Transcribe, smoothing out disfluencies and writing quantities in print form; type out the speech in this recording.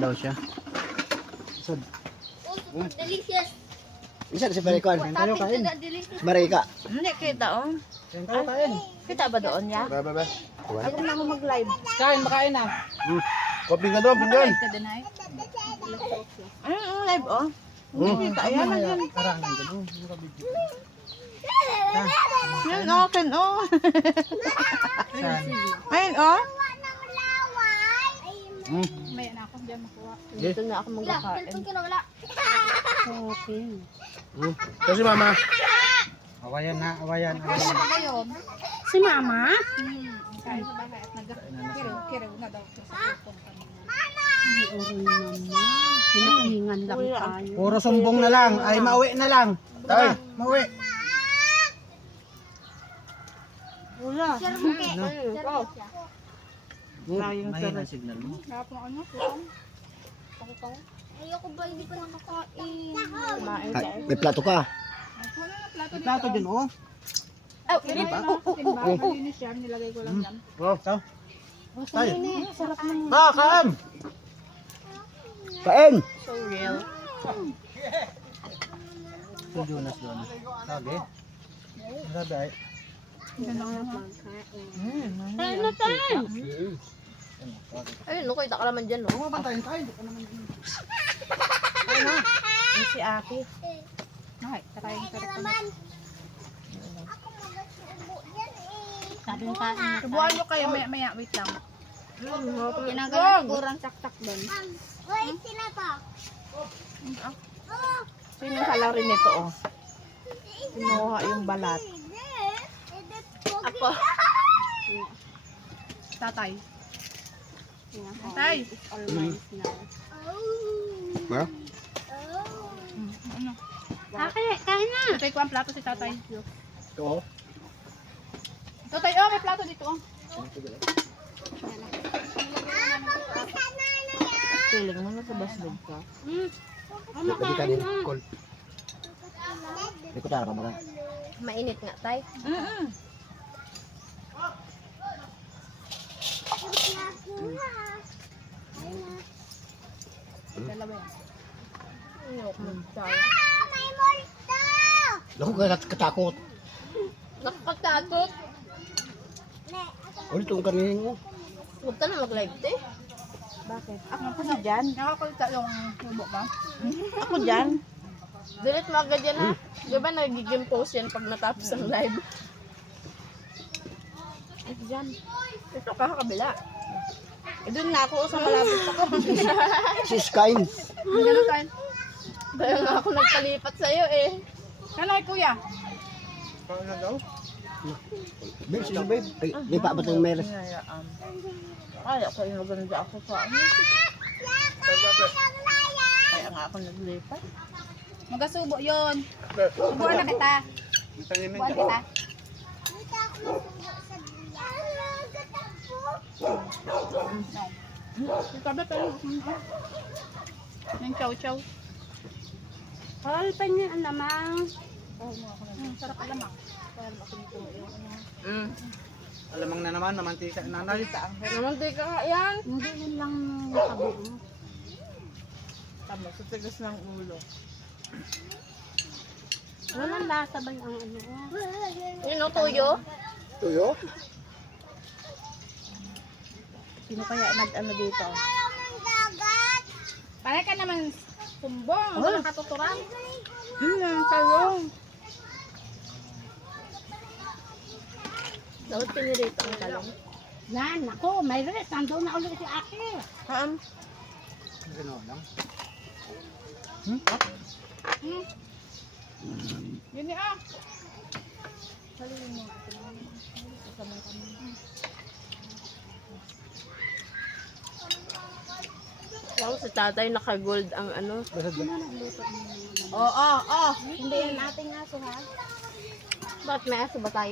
daw siya. Sud. Delicious. Isa si Marikon. Tayo kain. Marika. Hindi kita oh. Tayo kain. Kita ba doon ya? Ba. Ako na ako mag-live. Kain, makain na. Kopi nga doon, pinggan. Live ka din ay. Live oh. Hindi kita. Ayan lang yan. Parang nandiyan. Nakabidyo. Yan oh, kan oh. Saan? Ayun oh. May na ako diyan makuha. Dito na ako magkakain. Telepon ko na wala. Okay. Kasi mama. Awayan na, awayan. Si mama? Kain sa bahay at nagkiro na daw sa putong kanina. Hinahingan lang tayo. Puro sumbong na lang. Ay, mauwi na lang. Tay, mauwi. Wala. Mahina signal mo. Kapong ano, putong. Ayoko ba hindi pa nakakain. Kumain Ay, tayo. may plato ka. Wala na plato dito. Plato din, oh. Oh, Pero timba, malinis yan, nilagay ko lang yan. Oh, tayo. Tay. sarap ng Kain. Kain. so real. Si Jonas doon. Sabi. Sabi ay. Ayun na tayo. Ayun, no, kita ka naman dyan, no? Kung mabantayin tayo, hindi ka naman. Ay, si Aki. Ay, kakain ka rin. Sabi ng kain na Subuhan nyo kayo, maya, wait lang. Tinanggal ko kurang saksak doon. Sino sa rin nito oh? Pinuha yung balat. Ako. Tatay. Tatay. Ha? Ano? Aki, kain na. Tatay ko ang plato si tatay. Oo. Tatay, oh, may plato dito, oh. Piling mo na sa baslog ka. Lagi ka din. Call. May kutara pa ba? Mainit nga, tay. Dalawa yan. Ayoko magsawa. Naku, katakot. Nakakatakot. Ulit ang karinin mo. Huwag ka na mag-live, te. Bakit? Ako dyan. Nakakulta yung hubo ba? Ako dyan. Delete mo agad yan, ha? Di ba nagiging post yan pag natapos ang live? Ako dyan. Ito ka, kabila. Eh, doon na ako sa malapit ako. Sis, kain. Ganun tayo. Kaya nga ako nagpalipat sa'yo, eh. Kanay, kuya. Kain na daw? Babe, sino babe? Ay, di pa ba't yung meron? Kaya ko yung maganda ako sa ano. Kaya nga ako naglipat. Magasubo yun. Subuan na kita. Tangimin Subuan ka. kita. Ikaw tayo. Yung chow-chow. Hal pa niya ang lamang. Sarap alamang. Alamang na naman, namantika. Nanay. Namantik ka nga yan. Hindi yun lang nakabuo. Tama, sa tigas ng ulo. Walang lasa ba yung ano? Yun o, tuyo. Tuyo? Sino kaya nag-ano dito? Pare ka naman sumbong. Walang katuturan. Talong. Dapat pinirito ang talong. Yan, ako, may rest. Nandun na ulit si Aki. Gano'n lang. Yun niya ah. Wow, si tatay naka-gold ang ano. Oo. Hindi yan ating aso ha. Bakit may aso ba tayo?